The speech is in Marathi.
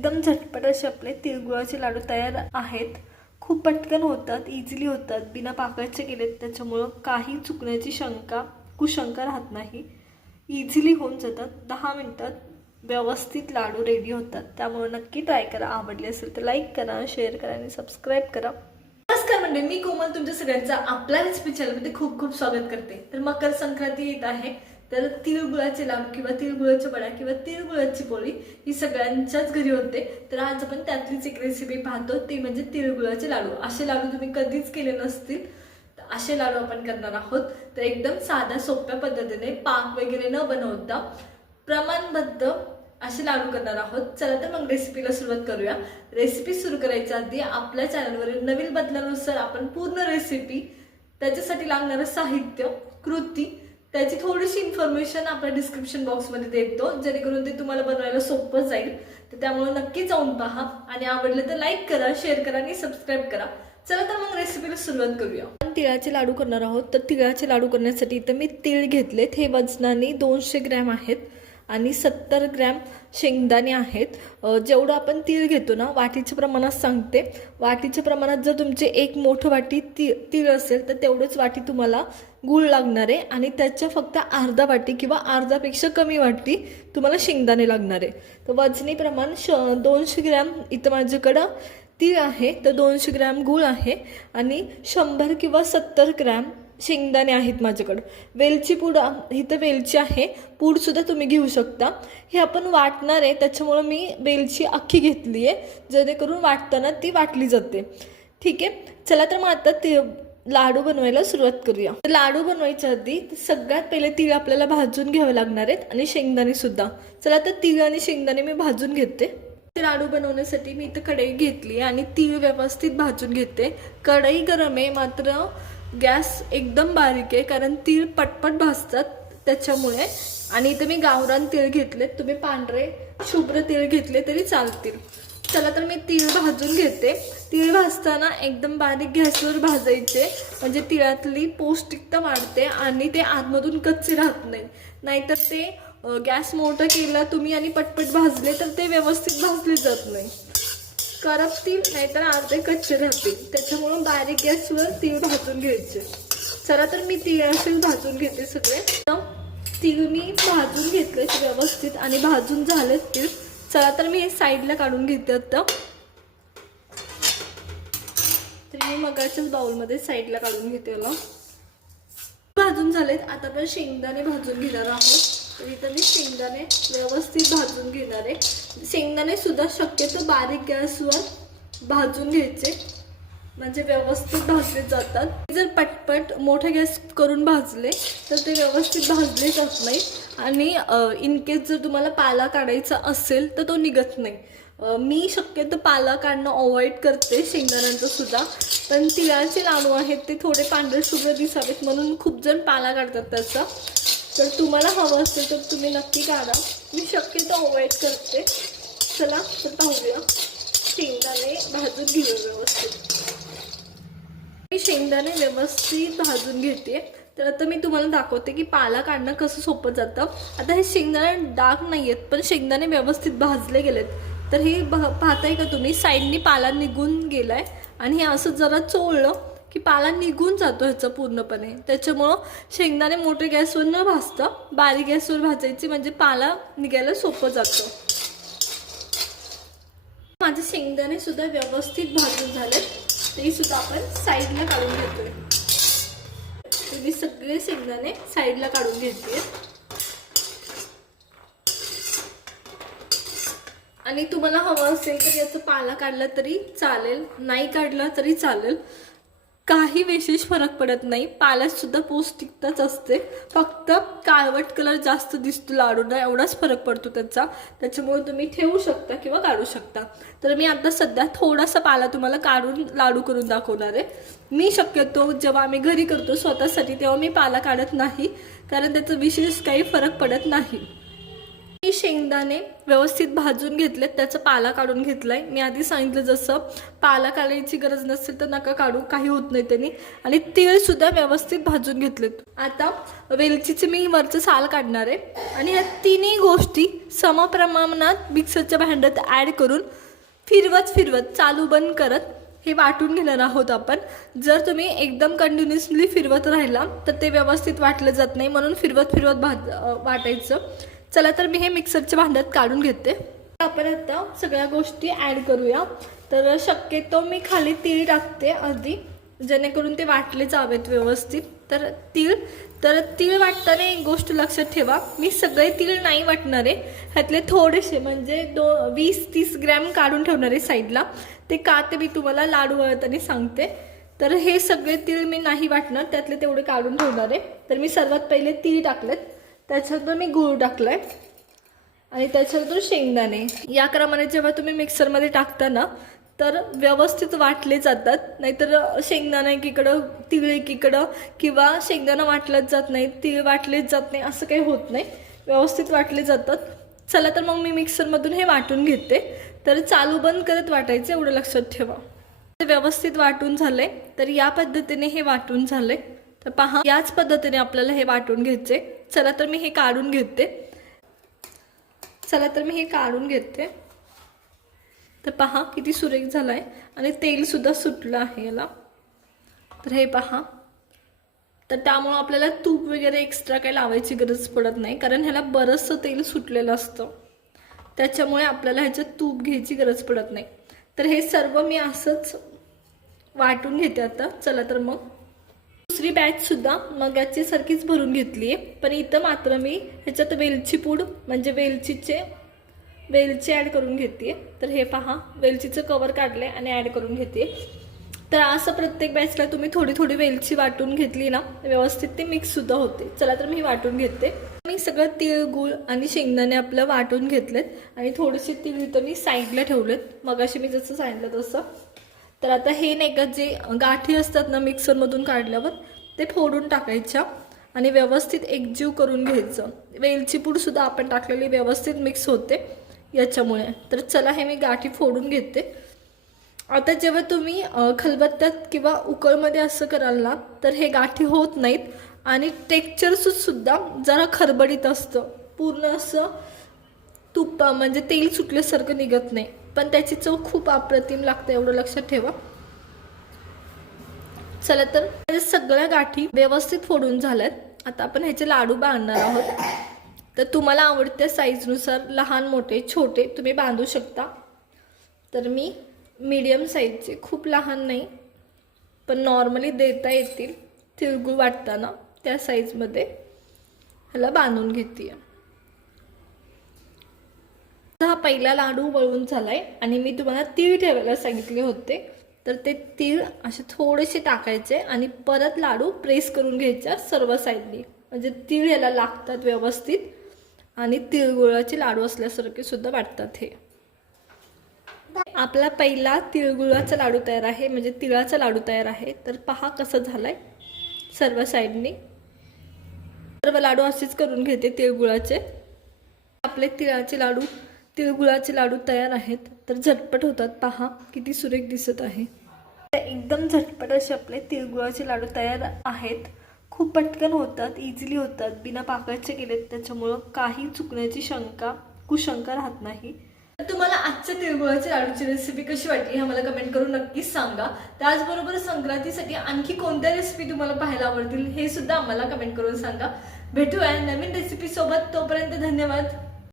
एकदम झटपट असे आपले तिळगुळाचे लाडू तयार आहेत. खूप पटकन होतात इझिली होतात. बिना पाकाचे केलेत त्याच्यामुळं काही चुकण्याची शंका कुशंका राहत नाही. इझिली होऊन जातात. दहा मिनटात व्यवस्थित लाडू रेडी होतात. त्यामुळे नक्की ट्राय करा. आवडले असेल तर लाईक करा शेअर करा आणि सबस्क्राईब करा. नमस्कार म्हणजे मी कोमल. तुमच्या सगळ्यांचा आपल्या रेसिपी चॅनलमध्ये खूप खूप स्वागत करते. तर मकर संक्रांती येत आहे. तर तिळगुळाचे लाडू किंवा तिळगुळाच्या वड्या किंवा तिळगुळाची पोळी ही सगळ्यांच्याच घरी होते. तर आज आपण त्यातलीच एक रेसिपी पाहतो ती म्हणजे तिळगुळाचे लाडू. असे लाडू तुम्ही कधीच केले नसतील. तर असे लाडू आपण करणार आहोत. तर एकदम साध्या सोप्या पद्धतीने पाक वगैरे न बनवता प्रमाणबद्ध असे लाडू करणार आहोत. चला तर मग रेसिपीला सुरुवात करूया. रेसिपी सुरू करायच्या आधी आपल्या चॅनलवरील नवीन बदलानुसार आपण पूर्ण रेसिपी त्याच्यासाठी लागणारं साहित्य कृती त्याची थोडीशी इन्फॉर्मेशन आपल्या डिस्क्रिप्शन बॉक्समध्ये देतो. जेणेकरून ते तुम्हाला बनवायला सोपं जाईल. तर त्यामुळे नक्की जाऊन पहा. आणि आवडलं तर लाईक करा शेअर करा आणि सबस्क्राईब करा. चला तर मग रेसिपीला सुरुवात करूया. आपण तिळाचे लाडू करणार आहोत. तर तिळाचे लाडू करण्यासाठी इथं मी तीळ घेतलेत. हे वजनाने दोनशे ग्रॅम आहेत. आणि सत्तर ग्रॅम शेंगदाणे आहेत. जेवढं आपण तीळ घेतो ना वाटीच्या प्रमाणात सांगते. वाटीच्या प्रमाणात जर तुमचे एक मोठं वाटी ती तीळ असेल तर तेवढंच वाटी तुम्हाला गूळ लागणार आहे आणि त्याच्या फक्त अर्धा वाटी किंवा अर्धापेक्षा कमी वाटी तुम्हाला शेंगदाणे लागणार. आहे तर वजनी प्रमाण श दोनशे ग्रॅम इथं माझ्याकडं तीळ आहे तर दोनशे ग्रॅम गूळ आहे आणि शंभर किंवा सत्तर ग्रॅम शेंगदाणे आहेत माझ्याकडं. वेलची पूड इथं वेलची आहे पूडसुद्धा तुम्ही घेऊ शकता. हे आपण वाटणार आहे त्याच्यामुळं मी वेलची अख्खी घेतली आहे जेणेकरून वाटताना ती वाटली जाते. ठीक आहे? चला तर मग आता ते लाडू बनवायला सुरुवात करूया. तर लाडू बनवायच्या आधी सगळ्यात पहिले तीळ आपल्याला भाजून घ्यावे लागणार आहेत आणि शेंगदाणे सुद्धा. चला तर तीळ आणि शेंगदाणे मी भाजून घेते. ते लाडू बनवण्यासाठी मी इथं कढई घेतली आणि तीळ व्यवस्थित भाजून घेते. कढई गरम आहे मात्र गॅस एकदम बारीक आहे कारण तीळ पटपट भाजतात त्याच्यामुळे. आणि इथं मी गावरान तीळ घेतले तुम्ही पांढरे शुभ्र तीळ घेतले तरी चालतील. चला तर मी तीळ भाजून घेते. तीळ भाजताना एकदम बारीक गॅसवर भाजायचे. म्हणजे तिळातली पौष्टिकता वाढते आणि ते आतमधून कच्चे राहत नाही. नाहीतर ते गॅस मोठा केला तुम्ही आणि पटपट भाजले तर ते व्यवस्थित भाजले जात नाही. करपतील नाहीतर अर्धे कच्चे राहतील. त्याच्यामुळं बारीक गॅसवर तीळ भाजून घ्यायचे. चला तर मी तीळ भाजून घेते सगळे. तर तीळ मी भाजून घेतले व्यवस्थित आणि भाजून झालेच तीळ. चला तर मी साईडला काढून घेते आत्ता तर मी मगाच्याच बाउलमध्ये साईडला काढून घेते याला. भाजून झालेत. आता आपण शेंगदाणे भाजून घेणार आहोत. तर इथं मी शेंगदाणे व्यवस्थित भाजून घेणार आहे. शेंगदाणे सुद्धा शक्यतो बारीक गॅसवर भाजून घ्यायचे. म्हणजे व्यवस्थित भाजले जातात. जर पटपट मोठा गॅस करून भाजले तर ते व्यवस्थित भाजले जात नाही आणि इन केस जर तुम्हाला पाला काढायचा असेल तर तो निघत नाही. मी शक्यतो पाला काढणं अवॉइड करते शेंगदाण्यांचं सुद्धा. पण तिळाचे लाडू आहेत ते थोडे पांढरे शुभ्र दिसावेत म्हणून खूप जण पाला काढतात त्याचा. तर तुम्हाला हवं असेल तर तुम्ही नक्की काढा. मी शक्यतो अवॉइड करते. चला तर पाहूया. शेंगदाणे भाजून घेऊ व्यवस्थित. मी शेंगदाणे व्यवस्थित भाजून घेते. तर आता मी तुम्हाला दाखवते की पाला काढणं कसं सोपं जातं. आता हे शेंगदाणे डाग नाही आहेत पण शेंगदाणे व्यवस्थित भाजले गेलेत. तर हे पाहताय का तुम्ही? साईडनी पाला निघून गेलाय आणि हे असं जरा चोळलं की पाला निघून जातो ह्याचं पूर्णपणे. त्याच्यामुळं शेंगदाणे मोठे गॅसवर न भाजतं बारीक गॅसवर भाजायची म्हणजे पाला निघायला सोपं जातं. माझे शेंगदाणे सुद्धा व्यवस्थित भाजून झालेत. ते सुद्धा आपण साईडला काढून घेतोय. मी सगळे शेंगदाणे साईडला काढून घेते. आणि तुम्हाला हवं असेल तर याचा पाला काढला तरी चालेल नाही काढला तरी चालेल. काही विशेष फरक पडत नाही. पाल्यात पौष्टिकताच असते. फक्त काळवट कलर जास्त दिसतो लाडूला एवढाच फरक पडतो त्याचा. त्याच्यामुळे तुम्ही ठेवू शकता किंवा काढू शकता. तर मी आता सध्या थोडासा पाला तुम्हाला काढून लाडू करून दाखवणार आहे. मी शक्यतो जेव्हा आम्ही घरी करतो स्वतःसाठी तेव्हा मी पाला काढत नाही. कारण त्याचा विशेष काही फरक पडत नाही. मी शेंगदाणे व्यवस्थित भाजून घेतलेत त्याचा पाला काढून घेतलाय. मी आधी सांगितलं जसं पाला काढायची गरज नसेल तर नका काढू काही होत नाही त्यांनी. आणि तीळ सुद्धा व्यवस्थित भाजून घेतलेत. आता वेलचीचे मी वरचं साल काढणार आहे. आणि या तिन्ही गोष्टी समप्रमाणात मिक्सरच्या भांड्यात ॲड करून फिरवत फिरवत चालू बंद करत हे वाटून घेणार आहोत आपण. जर तुम्ही एकदम कंटिन्युअसली फिरवत राहिला तर ते व्यवस्थित वाटलं जात नाही. म्हणून फिरवत फिरवत भाज वाटायचं. चला तर मी हे मिक्सरच्या भांड्यात काढून घेते. आपण आता सगळ्या गोष्टी ॲड करूया. तर शक्यतो मी खाली तीळ टाकते आधी जेणेकरून ते वाटले जावेत व्यवस्थित. तर तीळ तर तीळ वाटताना एक गोष्ट लक्षात ठेवा मी सगळे तीळ नाही वाटणार. आहे ह्यातले थोडेसे म्हणजे दो वीस तीस ग्रॅम काढून ठेवणार आहे साईडला. ते का ते मी तुम्हाला लाडू वळताना सांगते. तर हे सगळे तीळ मी नाही वाटणार त्यातले तेवढे काढून ठेवणार. आहे तर मी सर्वात पहिले तीळ टाकलेत. त्याच्यानंतर मी गूळ टाकलाय. आणि त्याच्यानंतर शेंगदाणे. या क्रमाने जेव्हा तुम्ही मिक्सरमध्ये टाकता ना तर व्यवस्थित वाटले जातात. नाहीतर शेंगदाणा एकीकडं तिळ एकीकडं किंवा शेंगदाणा वाटलंच जात नाही तिळ वाटलेच जात नाही असं काही होत नाही. व्यवस्थित वाटले जातात. चला तर मग मी मिक्सरमधून हे वाटून घेते. तर चालू बंद करत वाटायचं एवढं लक्षात ठेवा. ते व्यवस्थित वाटून झाले तर या पद्धतीने हे वाटून झाले तर पहा याच पद्धतीने आपल्याला हे वाटून घ्यायचे चला तर मी हे काढून घेते. चला तर मी हे काढून घेते. तर पहा किती सुरेख झाला आहे आणि तेलसुद्धा सुटलं आहे याला. तर हे पहा. तर त्यामुळं आपल्याला तूप वगैरे एक्स्ट्रा काही लावायची गरज पडत नाही कारण ह्याला बरंचसं तेल सुटलेलं असतं. त्याच्यामुळे आपल्याला ह्याच्यात तूप घ्यायची गरज पडत नाही. तर हे सर्व मी असंच वाटून घेते आता. चला तर मग. दुसरी बॅचसुद्धा मगाची सारखीच भरून घेतली आहे. पण इथं मात्र मी ह्याच्यात वेलची पूड म्हणजे वेलचीचे वेलची ॲड करून घेते. तर हे पहा वेलचीचं कवर काढले आणि ॲड करून घेते. तर असं प्रत्येक बॅचला तुम्ही थोडी थोडी वेलची वाटून घेतली ना व्यवस्थित ते मिक्ससुद्धा होते. चला तर मी वाटून घेते. मी सगळं तिळ गुळ आणि शेंगदाणे आपलं वाटून घेतलेत आणि थोडेसे तिळ इथं मी साईडला ठेवलेत. मगाशी मी जसं सांगितलं तसं. तर आता हे नाही का जे गाठी असतात ना मिक्सरमधून काढल्यावर ते फोडून टाकायच्या आणि व्यवस्थित एकजीव करून घ्यायचं. वेलची पूडसुद्धा आपण टाकलेली व्यवस्थित मिक्स होते याच्यामुळे. तर चला हे मी गाठी फोडून घेते. आता जेव्हा तुम्ही खलबत्त्यात किंवा उकळमध्ये असं कराल ना तर हे गाठी होत नाहीत आणि टेक्चरसुद्धा जरा खरबडीत असतं. पूर्ण असं तुप म्हणजे तेल सुटल्यासारखं निघत नाही. पण त्याची चव खूप अप्रतिम लागते एवढं लक्षात ठेवा. चला तर माझ्या सगळ्या गाठी व्यवस्थित फोडून झाल्यात. आता आपण ह्याचे लाडू बांधणार आहोत. तर तुम्हाला आवडत्या साईजनुसार लहान मोठे छोटे तुम्ही बांधू शकता. तर मी मीडियम साईजचे खूप लहान नाही पण नॉर्मली देता येतील तिळगुळ वाटताना त्या साईजमध्ये ह्याला बांधून घेते आहे पहिला लाडू वळून झालाय आणि मी तुम्हाला तीळ ठेवायला सांगितले होते. तर ते तीळ असे थोडेसे टाकायचे आणि परत लाडू प्रेस करून घ्यायचा सर्व साईडनी. म्हणजे तीळ याला लागतात व्यवस्थित आणि तिळगुळाचे लाडू असल्यासारखे सुद्धा वाटतात हे. आपला पहिला तिळगुळाचा लाडू तयार आहे म्हणजे तिळाचा लाडू तयार आहे. तर पहा कसं झालाय सर्व साईडनी. सर्व लाडू असेच करून घेते तिळगुळाचे. आपले तिळाचे लाडू तिळगुळाचे लाडू तयार आहेत तर झटपट होतात. पहा किती सुरेख दिसत आहे. एकदम झटपट असे आपले तिळगुळाचे लाडू तयार आहेत. खूप पटकन होतात इझिली होतात. बिना पाकाचे केलेत त्याच्यामुळं काही चुकण्याची शंका कुशंका राहत नाही. तर तुम्हाला आजच्या तिळगुळाच्या लाडूची रेसिपी कशी वाटली हे मला कमेंट करून नक्कीच सांगा. त्याचबरोबर संक्रांतीसाठी आणखी कोणत्या रेसिपी तुम्हाला पाहायला आवडतील हे सुद्धा आम्हाला कमेंट करून सांगा. भेटूया नवीन रेसिपी सोबत. तोपर्यंत धन्यवाद.